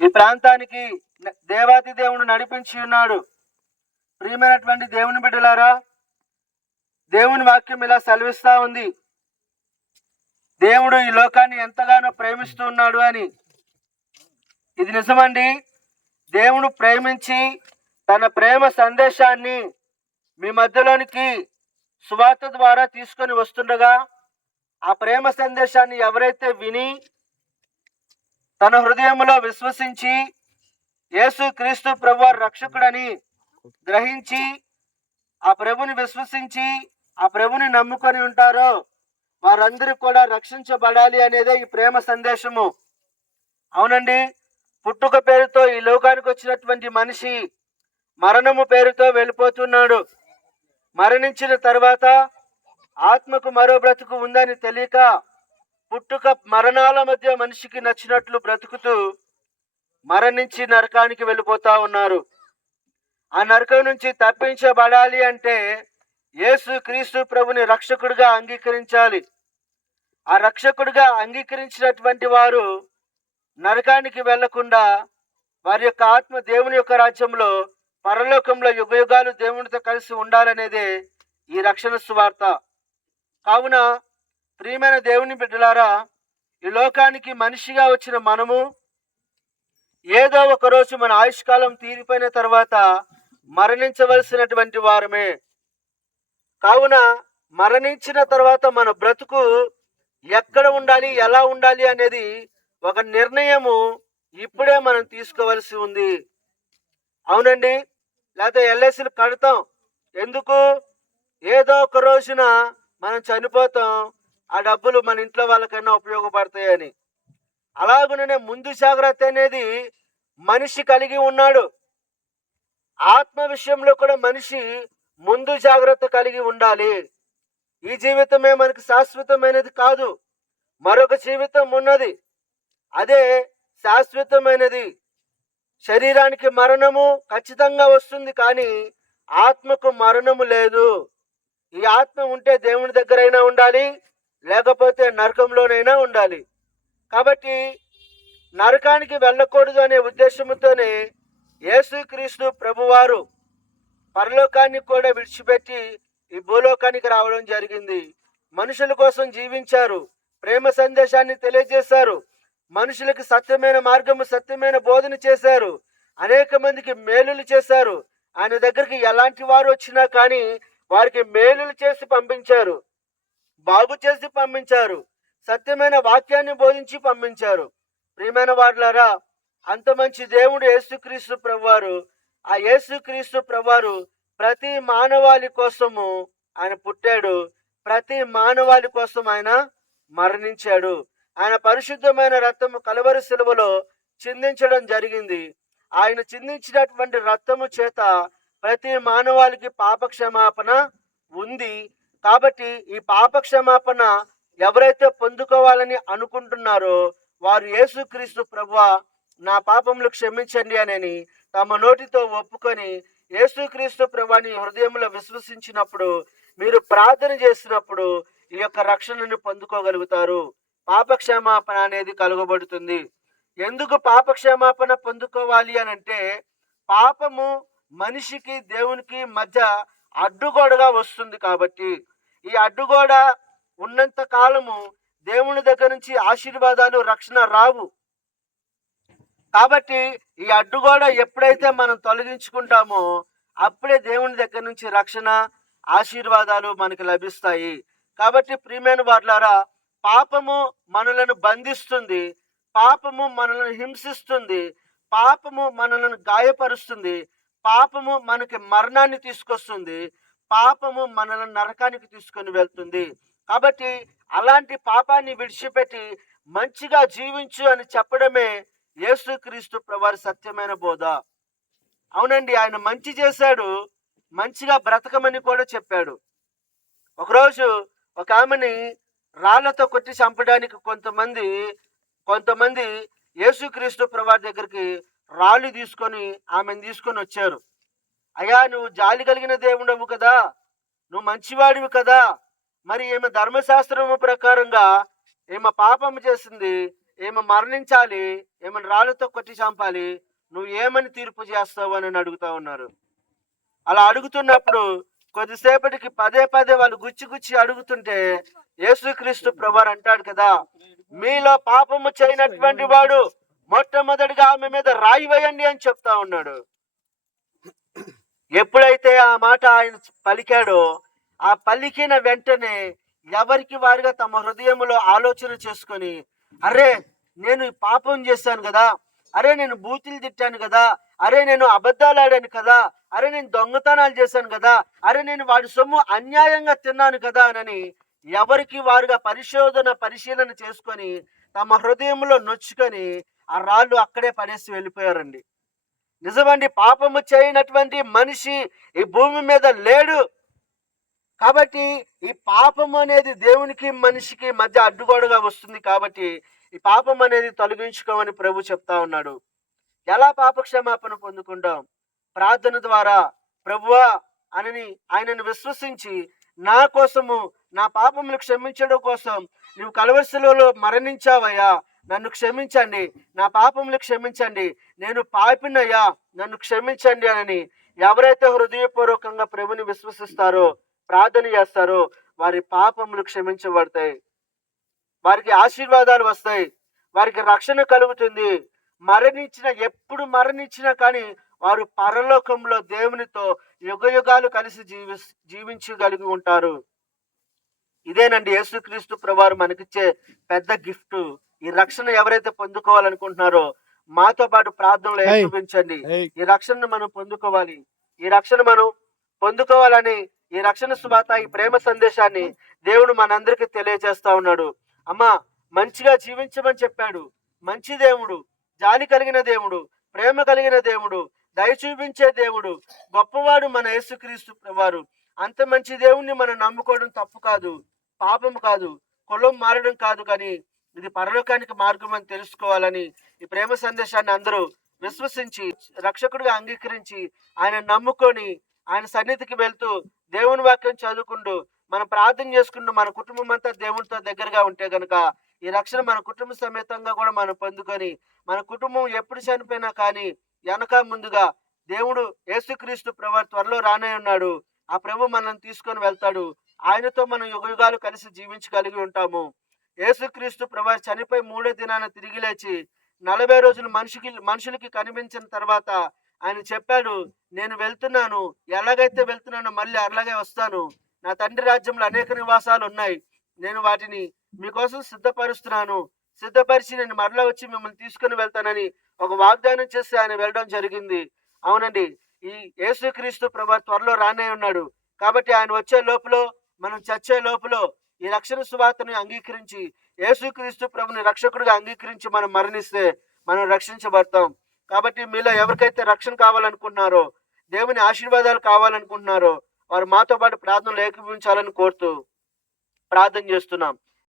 ఈ ప్రాంతానికి దేవాది దేవుడు నడిపించి ఉన్నాడు. ప్రియమైనటువంటి దేవుని బిడ్డలారా, దేవుని వాక్యం ఇలా సెలవిస్తా ఉంది, దేవుడు ఈ లోకాన్ని ఎంతగానో ప్రేమిస్తూ ఉన్నాడు అని. ఇది నిజమండి. దేవుడు ప్రేమించి తన ప్రేమ సందేశాన్ని మీ మధ్యలోనికి సువార్త ద్వారా తీసుకొని వస్తుండగా, ఆ ప్రేమ సందేశాన్ని ఎవరైతే విని తన హృదయంలో విశ్వసించి యేసు క్రీస్తు ప్రభువారు రక్షకుడని గ్రహించి ఆ ప్రభుని విశ్వసించి ఆ ప్రభుని నమ్ముకొని ఉంటారో వారందరూ కూడా రక్షించబడాలి అనేదే ఈ ప్రేమ సందేశము. అవునండి, పుట్టుక పేరుతో ఈ లోకానికి వచ్చినటువంటి మనిషి మరణము పేరుతో వెళ్ళిపోతున్నాడు. మరణించిన తర్వాత ఆత్మకు మరో బ్రతుకు ఉందని తెలియక పుట్టుక మరణాల మధ్య మనిషికి నచ్చినట్లు బ్రతుకుతూ మరణించి నరకానికి వెళ్ళిపోతా ఉన్నారు. ఆ నరకం నుంచి తప్పించబడాలి అంటే యేసు క్రీస్తు ప్రభుని రక్షకుడిగా అంగీకరించాలి. ఆ రక్షకుడిగా అంగీకరించినటువంటి వారు నరకానికి వెళ్లకుండా వారి యొక్క ఆత్మ దేవుని యొక్క రాజ్యంలో పరలోకంలో యుగయుగాలు దేవునితో కలిసి ఉండాలనేదే ఈ రక్షణ సువార్త. కావున ప్రియమైన దేవుని బిడ్డలారా, ఈ లోకానికి మనిషిగా వచ్చిన మనము ఏదో ఒక రోజు మన ఆయుష్కాలం తీరిపోయిన తర్వాత మరణించవలసినటువంటి వారమే. కావున మరణించిన తర్వాత మన బ్రతుకు ఎక్కడ ఉండాలి, ఎలా ఉండాలి అనేది ఒక నిర్ణయము ఇప్పుడే మనం తీసుకోవలసి ఉంది. అవునండి, లేకపోతే ఎల్ఐసీలు కడతాం ఎందుకు? ఏదో ఒక రోజున మనం చనిపోతాం, ఆ డబ్బులు మన ఇంట్లో వాళ్ళకైనా ఉపయోగపడతాయని. అలాగనే ముందు జాగ్రత్త అనేది మనిషి కలిగి ఉన్నాడు. ఆత్మ విషయంలో కూడా మనిషి ముందు జాగ్రత్త కలిగి ఉండాలి. ఈ జీవితమే మనకి శాశ్వతమైనది కాదు, మరొక జీవితం ఉన్నది, అదే శాశ్వతమైనది. శరీరానికి మరణము ఖచ్చితంగా వస్తుంది, కానీ ఆత్మకు మరణము లేదు. ఈ ఆత్మ ఉంటే దేవుని దగ్గరైనా ఉండాలి, లేకపోతే నరకంలోనైనా ఉండాలి. కాబట్టి నరకానికి వెళ్ళకూడదు అనే ఉద్దేశంతోనే యేసుక్రీస్తు ప్రభువారు పరలోకాన్ని కూడా విడిచిపెట్టి ఈ భూలోకానికి రావడం జరిగింది. మనుషుల కోసం జీవించారు, ప్రేమ సందేశాన్ని తెలియజేశారు, మనుషులకు సత్యమైన మార్గము సత్యమైన బోధన చేశారు, అనేక మందికి మేలులు చేశారు. ఆయన దగ్గరికి ఎలాంటి వారు వచ్చినా కానీ వారికి మేలులు చేసి పంపించారు, బాగు చేసి పంపించారు, సత్యమైన వాక్యాన్ని బోధించి పంపించారు. ప్రియమైన వారులారా, అంత మంచి దేవుడు యేసుక్రీస్తు ప్రభువారు. ఆ యేసుక్రీస్తు ప్రభువారు ప్రతి మానవాళి కోసము ఆయన పుట్టాడు, ప్రతి మానవాళి కోసం ఆయన మరణించాడు. ఆయన పరిశుద్ధమైన రక్తము కలవరి శిలువలో చిందించడం జరిగింది. ఆయన చిందించినటువంటి రక్తము చేత ప్రతి మానవాళికి పాప క్షమాపణ ఉంది. కాబట్టి ఈ పాప క్షమాపణ ఎవరైతే పొందుకోవాలని అనుకుంటున్నారో వారు యేసుక్రీస్తు ప్రభువా నా పాపములు క్షమించండి అని తమ నోటితో ఒప్పుకొని యేసుక్రీస్తు ప్రభువాని హృదయంలో విశ్వసించినప్పుడు, మీరు ప్రార్థన చేసినప్పుడు ఈ యొక్క రక్షణను పొందుకోగలుగుతారు. పాపక్షమాపణ అనేది కలుగబడుతుంది. ఎందుకు పాపక్షమాపణ పొందుకోవాలి అని అంటే, పాపము మనిషికి దేవునికి మధ్య అడ్డుగోడగా వస్తుంది. కాబట్టి ఈ అడ్డుగోడ ఉన్నంత కాలము దేవుని దగ్గర నుంచి ఆశీర్వాదాలు రక్షణ రావు. కాబట్టి ఈ అడ్డుగోడ ఎప్పుడైతే మనం తొలగించుకుంటామో అప్పుడే దేవుని దగ్గర నుంచి రక్షణ ఆశీర్వాదాలు మనకి లభిస్తాయి. కాబట్టి ప్రియమైన వారులారా, పాపము మనలను బంధిస్తుంది, పాపము మనలను హింసిస్తుంది, పాపము మనలను గాయపరుస్తుంది, పాపము మనకి మరణాన్ని తీసుకొస్తుంది, పాపము మనలను నరకానికి తీసుకొని వెళ్తుంది. కాబట్టి అలాంటి పాపాన్ని విడిచిపెట్టి మంచిగా జీవించు అని చెప్పడమే యేసుక్రీస్తు ప్రభువారి సత్యమైన బోధ. అవునండి, ఆయన మంచి చేశాడు, మంచిగా బ్రతకమని కూడా చెప్పాడు. ఒకరోజు ఒక ఆమెని రాళ్లతో కొట్టి చంపడానికి కొంతమంది యేసుక్రీస్తు ప్రభువారి దగ్గరికి రాళ్ళు తీసుకొని ఆమెను తీసుకొని వచ్చారు. అయ్యా, నువ్వు జాలి కలిగిన దేవుడవు కదా, నువ్వు మంచివాడివి కదా, మరి ఈమె ధర్మశాస్త్రము ప్రకారంగా ఈమె పాపము చేసింది, ఏమో మరణించాలి, ఏమని రాళ్ళతో కొట్టి చంపాలి, నువ్వు ఏమని తీర్పు చేస్తావు అని అడుగుతా ఉన్నారు. అలా అడుగుతున్నప్పుడు కొద్దిసేపటికి పదే పదే వాళ్ళు గుచ్చి గుచ్చి అడుగుతుంటే యేసుక్రీస్తు ప్రభువారు అంటాడు కదా, మీలో పాపము చేయనటువంటి వాడు మొట్టమొదటిగా ఆమె మీద రాయి వేయండి అని చెప్తా ఉన్నాడు. ఎప్పుడైతే ఆ మాట ఆయన పలికాడో, ఆ పలికిన వెంటనే ఎవరికి వారిగా తమ హృదయంలో ఆలోచన చేసుకొని, అరే నేను ఈ పాపం చేశాను కదా, అరే నేను బూతులు తిట్టాను కదా, అరే నేను అబద్ధాలు ఆడాను కదా, అరే నేను దొంగతనాలు చేశాను కదా, అరే నేను వాడి సొమ్ము అన్యాయంగా తిన్నాను కదా అని ఎవరికి వారుగా పరిశీలన చేసుకొని తమ హృదయంలో నొచ్చుకొని ఆ రాళ్ళు అక్కడే పడేసి వెళ్ళిపోయారండి. నిజమండి, పాపము చేయనటువంటి మనిషి ఈ భూమి మీద లేడు. కాబట్టి ఈ పాపం అనేది దేవునికి మనిషికి మధ్య అడ్డుగోడగా వస్తుంది. కాబట్టి ఈ పాపం అనేది తొలగించుకోమని ప్రభు చెప్తా ఉన్నాడు. ఎలా పాప క్షమాపణ పొందుకుంటాం? ప్రార్థన ద్వారా ప్రభువా అని ఆయనను విశ్వసించి, నా కోసము నా పాపములు క్షమించడం కోసం నువ్వు కలువరి శిలువలో మరణించావయ్యా, నన్ను క్షమించండి, నా పాపములు క్షమించండి, నేను పాపినయ్యా, నన్ను క్షమించండి అని ఎవరైతే హృదయపూర్వకంగా ప్రభుని విశ్వసిస్తారో, ప్రార్థన చేస్తారో, వారి పాపములు క్షమించబడతాయి, వారికి ఆశీర్వాదాలు వస్తాయి, వారికి రక్షణ కలుగుతుంది. ఎప్పుడు మరణించినా కానీ వారు పరలోకంలో దేవునితో యుగయుగాలు కలిసి జీవించగలిగి ఉంటారు. ఇదేనండి యేసుక్రీస్తు ప్రభువారు మనకిచ్చే పెద్ద గిఫ్ట్. ఈ రక్షణ ఎవరైతే పొందుకోవాలనుకుంటున్నారో మాతో పాటు ప్రార్థనలో ఏకీభవించండి. ఈ రక్షణను మనం పొందుకోవాలి. ఈ రక్షణ మనం పొందుకోవాలని ఈ రక్షణ సువార్త, ఈ ప్రేమ సందేశాన్ని దేవుడు మనందరికీ తెలియజేస్తా ఉన్నాడు. అమ్మా, మంచిగా జీవించమని చెప్పాడు. మంచి దేవుడు, జాలి కలిగిన దేవుడు, ప్రేమ కలిగిన దేవుడు, దయ చూపించే దేవుడు, గొప్పవాడు మన యేసుక్రీస్తు ప్రభువారు. అంత మంచి దేవుణ్ణి మనం నమ్ముకోవడం తప్పు కాదు, పాపం కాదు, కులం మారడం కాదు, కానీ ఇది పరలోకానికి మార్గం అని తెలుసుకోవాలని ఈ ప్రేమ సందేశాన్ని అందరూ విశ్వసించి రక్షకుడిగా అంగీకరించి ఆయన నమ్ముకొని ఆయన సన్నిధికి వెళ్తూ దేవుని వాక్యం చదువుకుంటూ మనం ప్రార్థన చేసుకుంటూ మన కుటుంబం అంతా దేవునితో దగ్గరగా ఉంటే గనుక ఈ రక్షణ మన కుటుంబ సమేతంగా కూడా మనం పొందుకొని మన కుటుంబం ఎప్పుడు చనిపోయినా కానీ వెనక ముందుగా దేవుడు యేసుక్రీస్తు ప్రభువు త్వరలో రానే ఉన్నాడు. ఆ ప్రభు మనల్ని తీసుకొని వెళ్తాడు. ఆయనతో మనం యుగయుగాలు కలిసి జీవించగలిగి ఉంటాము. యేసుక్రీస్తు ప్రభువు చనిపోయి 3వ దినాన తిరిగి లేచి 40 రోజులు మనుషులకి కనిపించిన తర్వాత ఆయన చెప్పాడు, నేను వెళ్తున్నాను, ఎలాగైతే వెళ్తున్నానో మళ్ళీ అలాగే వస్తాను. నా తండ్రి రాజ్యంలో అనేక నివాసాలు ఉన్నాయి, నేను వాటిని మీకోసం సిద్ధపరుస్తున్నాను, సిద్ధపరిచి నేను మరలా వచ్చి మిమ్మల్ని తీసుకుని వెళ్తానని ఒక వాగ్దానం చేసి ఆయన వెళ్ళడం జరిగింది. అవునండి, ఈ యేసుక్రీస్తు ప్రభువు త్వరలో రానే ఉన్నాడు. కాబట్టి ఆయన వచ్చే లోపల, మనం చచ్చే లోపల ఈ రక్షణ సువార్తను అంగీకరించి యేసుక్రీస్తు ప్రభుని రక్షకుడిగా అంగీకరించి మనం మరణిస్తే మనం రక్షించబడతాం. కాబట్టి మీలో ఎవరికైతే రక్షణ కావాలనుకుంటున్నారో, దేవుని ఆశీర్వాదాలు కావాలనుకుంటున్నారో వారు మాతో పాటు ప్రార్థనలు ఏకీభవించాలని కోరుతూ ప్రార్థన చేస్తున్నాం.